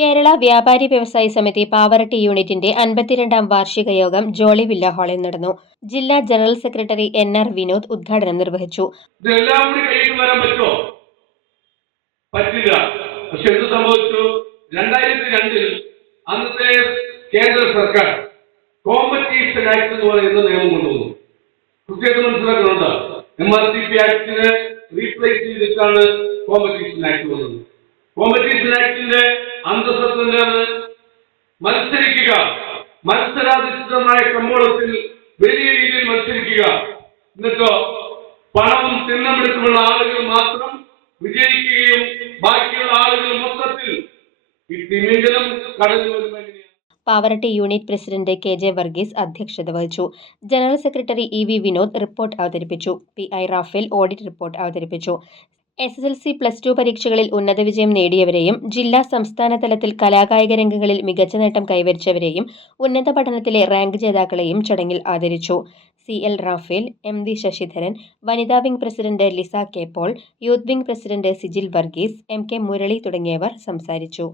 കേരള വ്യാപാരി വ്യവസായി സമിതി പാവറട്ടി യൂണിറ്റിന്റെ അൻപത്തിരണ്ടാം വാർഷിക യോഗം ജോളി വില്ല ഹാളിൽ നടന്നു. ജില്ലാ general secretary N R Vinod ഉദ്ഘാടനം നിർവഹിച്ചു. കേന്ദ്ര സർക്കാർ ആക്ട് എന്ന് പറയുന്ന കൊണ്ടുവന്നു. ആക്ട് വന്നത്. കോമ്പറ്റീഷൻ ആക്ടിന്റെ അന്തസ്സത്തിന്റെത് മത്സരിക്കുക. മത്സരാധിഷ്ഠിതമായ കമ്പോളത്തിൽ വലിയ രീതിയിൽ മത്സരിക്കുക. എന്നിട്ടോ പണവും തിന്നമെടുത്തുമുള്ള ആളുകൾ മാത്രം വിജയിക്കുകയും ബാക്കിയുള്ള ആളുകൾ മൊത്തത്തിൽ ഈ തിമിംഗലം കടന്നു വരുന്ന Pavaratty unit president K J Varghese അധ്യക്ഷത വഹിച്ചു. General secretary E V Vinod report അവതരിപ്പിച്ചു. P I Raphael audit report അവതരിപ്പിച്ചു. S S L C plus two പരീക്ഷകളിൽ ഉന്നത വിജയം നേടിയവരെയും ജില്ലാ സംസ്ഥാന തലത്തിൽ കലാകായിക രംഗങ്ങളിൽ മികച്ച നേട്ടം കൈവരിച്ചവരെയും ഉന്നത പഠനത്തിലെ റാങ്ക് ജേതാക്കളെയും ചടങ്ങിൽ ആദരിച്ചു. C L Raphael M V Sasidharan വനിതാ wing president Lisa K Paul youth wing president Sijil Varghese M K Murali തുടങ്ങിയവർ സംസാരിച്ചു.